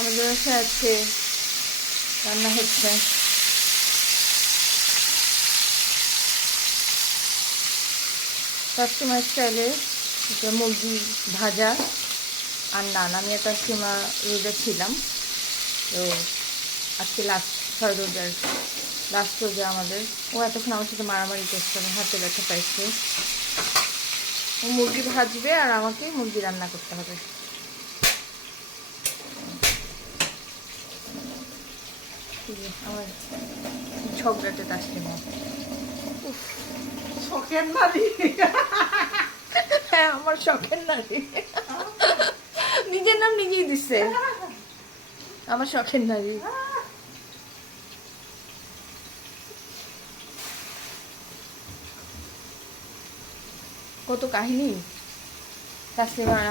আমাদের বাসায় আছে, রান্না হচ্ছে। কাস্টমার স্টাইলে মুরগি ভাজা আর নান। আমি আর কাস্টমার রোজা ছিলাম, তো আজকে লাস্ট ছয় রোজার লাস্ট রোজা আমাদের। ও এতক্ষণ আমার সাথে মারামারি করছে, আমার হাতে ব্যথা পাইছে। ও মুরগি ভাজবে আর আমাকে মুরগি রান্না করতে হবে। আমার ঝগড়াতে আসলে না। শখের নারী। হ্যাঁ, আমার শখের নারী। নিজের নাম নিজেই দিচ্ছে, আমার শখের নারী। কত কাহিনী। তাসলিমা